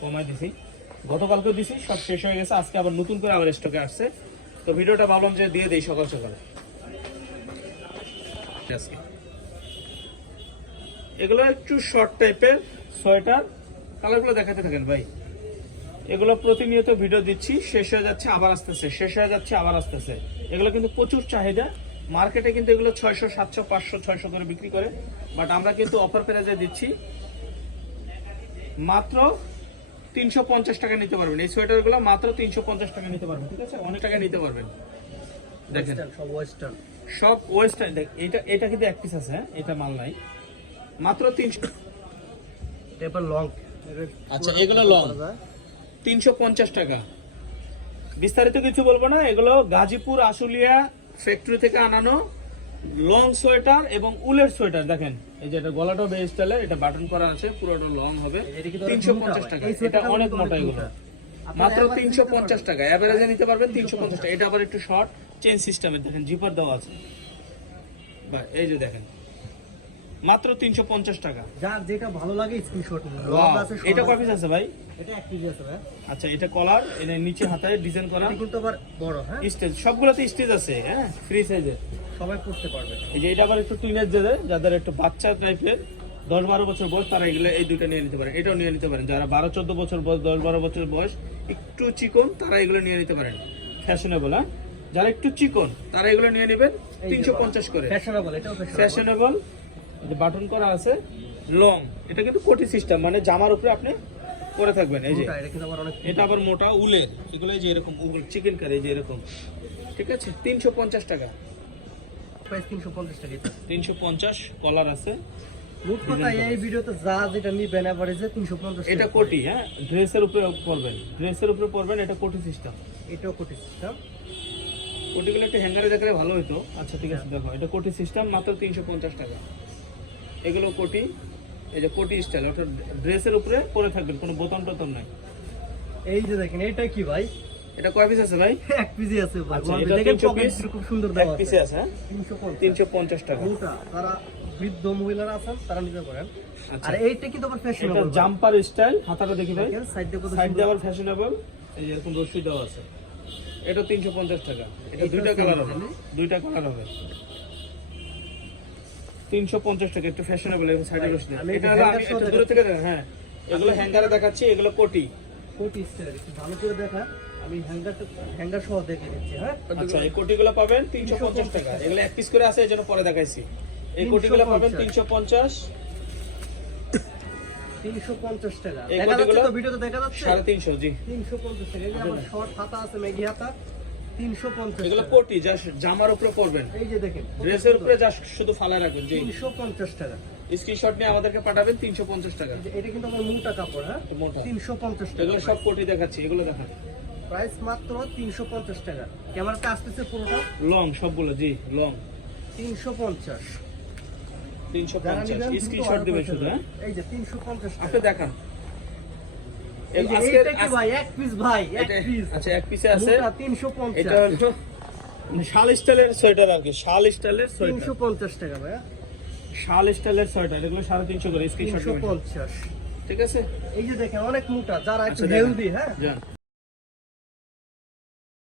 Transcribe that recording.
কমাই দিছি। গতকালকেও দিছি, সব শেষ হয়ে গেছে। আজকে আবার নতুন করে আবার স্টকে আসছে। তো ভিডিওটা ভাবলাম যে দিয়ে দেই সকাল সকাল। এগুলো একটু শর্ট টাইপের সোয়েটার। কালারগুলো দেখাতে থাকেন ভাই। এগুলো প্রতিনিয়ত ভিডিও দিচ্ছি, শেষ হয়ে যাচ্ছে, আবার আসতেছে, শেষ হয়ে যাচ্ছে, আবার আসতেছে। এগুলো কিন্তু প্রচুর চাহিদা। মার্কেটে কিন্তু এগুলো ছয়শো, সাতশো, পাঁচশো, ছয়শো করে বিক্রি করে। বাট আমরা কিন্তু অফার প্রাইজে দিচ্ছি। মাত্র তিনশো পঞ্চাশ টাকা নিতে পারবেন। এই সোয়েটারগুলো মাত্র তিনশো পঞ্চাশ টাকা নিতে পারবেন ঠিক আছে? অনেক টাকা নিতে পারবেন। দেখেন। সব ওয়েস্টার্ন সব ওয়েস্টার্ন দেখ এটা এটা কিন্তু এক পিস আছে হ্যাঁ? এটা মাল নাই। মাত্র তিনশো টেপার লং আচ্ছা, এগুলো long। তিনশো পঞ্চাশ টাকা। বিস্তারিত কিছু বলব না এগুলো গাজীপুর আশুলিয়া ফ্যাক্টরি থেকে আনানো লং সোয়েটার এবং উলের সোয়েটার দেখেন। এই যে এটা গলাটা বেশ স্টাইলের এটা বাটন করা আছে পুরোটা লং হবে। তিনশো পঞ্চাশ টাকা। এটা অনেক কিন্তু মোটা এগুলো। মাত্র তিনশো পঞ্চাশ টাকা। অ্যাভারেজে নিতে পারবেন তিনশো পঞ্চাশ টাকা। এটা আবার একটু শর্ট চেন সিস্টেমের দেখেন জিপার দেওয়া আছে। বা এই যে দেখেন। মাত্র তিনশো পঞ্চাশ টাকা। যার যেটা ভালো লাগে স্ক্রিনশট এটা কয় পিস আছে। ভাই? এটা এক কেজি আছে ভাই। আচ্ছা এটা কলার এটা নিচে হাতায় ডিজাইন করা। কিন্তু আবার বড় হ্যাঁ? স্টেজ সবগুলোতে স্টেজ আছে হ্যাঁ? ফ্রি সাইজের সবাই পড়তে পারবে। এই যে এটা আবার একটু টিনেজ যাদের যাদের একটু বাচ্চা টাইপের দশ বারো বছর বয়স তারা এগুলো এই দুইটা নিয়ে নিতে পারেন। এটাও নিয়ে নিতে পারেন। যারা বারো চোদ্দ বছর বয়স দশ বারো বছর বয়স একটু চিকন তারা এগুলো নিয়ে নিতে পারেন। ফ্যাশনেবল হ্যাঁ? যারা একটু চিকন তারা এগুলো নিয়ে নেবেন তিনশো পঞ্চাশ করে। ফ্যাশনেবল এটাও ফ্যাশনেবল ফ্যাশনেবল বাটন করা আছে লং এটা কিন্তু কোটি সিস্টেম মানে জামার উপরে আপনি পরে থাকবেন এই যে। এটা আবার মোটা। উলের এগুলো এই যে এরকম উল চিকেন কারি যে এরকম। ঠিক আছে? তিনশো পঞ্চাশ টাকা। প্রাইস 350 টাকা। এটা তিনশো পঞ্চাশ কলার আছে। মোট কথা এই ভিডিওতে যা যেটা নিবেন এভারেজে 350 এটা কোটি হ্যাঁ? ড্রেসের উপরে পরবেন। ড্রেসের উপরে পরবেন এটা কোটি সিস্টেম এটাও কোটি সিস্টেম কোটিগুলো একটা হ্যাঙ্গারে দেখলে ভালো হতো আচ্ছা ঠিক আছে দেখো এটা কোটি সিস্টেম মাত্র তিনশো পঞ্চাশ টাকা। এগুলো কোটি এই যে কোটি স্টাইল ওটা ড্রেসের উপরে পরে থাকবেন কোনো বোতাম টোতাম নাই। এই যে দেখেন এটা কি ভাই? এটা কয় পিস আছে ভাই? এক পিজি আছে ভাই। আচ্ছা, দেখেন পকেট খুব সুন্দর এক দেওয়া আছে আছে হ্যাঁ? 350 তিনশো পঞ্চাশ টাকা। মোটা তারা বৃদ্ধ মহিলারা আছেন তারা নিতে পারেন। আচ্ছা। আর এইটা কিন্তু আবার এটা ফ্যাশনেবল জাম্পার স্টাইল হাতাটা দেখি ভাই। সাইড দিয়ে কত সাইড। দিয়ে আবার ফ্যাশনেবল এই এরকম রশ্মি দেওয়া আছে। এটা তিনশো পঞ্চাশ টাকা। এটা দুইটা কালার হবে। দুইটা কালার হবে। তিনশো পঞ্চাশ টাকা একটু ফ্যাশনেবল সাইডে রশ্মি। আমি এটা এটা হলো আমি একটু দূরে থেকে হ্যাঁ। এগুলো হ্যাঙ্গারে দেখাচ্ছি এগুলো কোটি কোটি স্টাইল ভালো করে দেখা। আমি হ্যাঙ্গারটা হ্যাঙ্গার সহ দেখে দিচ্ছি হ্যাঁ? আচ্ছা এই কোটিগুলো পাবেন তিনশো পঞ্চাশ টাকা। এগুলো এক পিস করে আছে এই জন্য পরে দেখাইছি। এই কোটিগুলো পাবেন তিনশো পঞ্চাশ। 350 টাকা। দেখা যাচ্ছে তো ভিডিওতে দেখা যাচ্ছে? সাড়ে তিনশো জি। 350 টাকা। এই যে আমার শর্ট হাতা আছে মেগি হাতা 350 এগুলো কোটি যা জামার উপরে পরবেন। এই যে দেখেন ড্রেসের উপরে যা শুধু ফালা রাখবেন জি। 350 টাকা। স্ক্রিনশট নিয়ে আমাদেরকে পাঠাবেন তিনশো পঞ্চাশ টাকা। যে এটা কিন্তু আমার মোটা কাপড় হ্যাঁ? মোটা। 350 টাকা। এগুলো সব কোটি দেখাচ্ছি এগুলো দেখান। প্রাইস মাত্র 350 টাকা। ক্যামেরাতে আসতেছে পুরোটা? লং সবগুলো জি লং 350 তিনশো পঞ্চাশ নিবেন দ্রুত স্ক্রিনশট দেবেন শুধু হ্যাঁ? এই যে 350 টাকা। আপনি দেখান। এই যে আজকের- কি ভাই? এক পিস ভাই এক পিস আচ্ছা এক পিসে আছে। মোটা 350 এটা হলো মানে শাল স্টাইলের সোয়েটার আর কি শাল স্টাইলের সোয়েটার। 350 টাকা ভাই শাল স্টাইলের সোয়েটার এগুলো সাড়ে তিনশো করে স্ক্রিনশট 350 ঠিক আছে? এই যে দেখেন অনেক মোটা যারা একটু আচ্ছা, হেলদি হ্যাঁ? যান।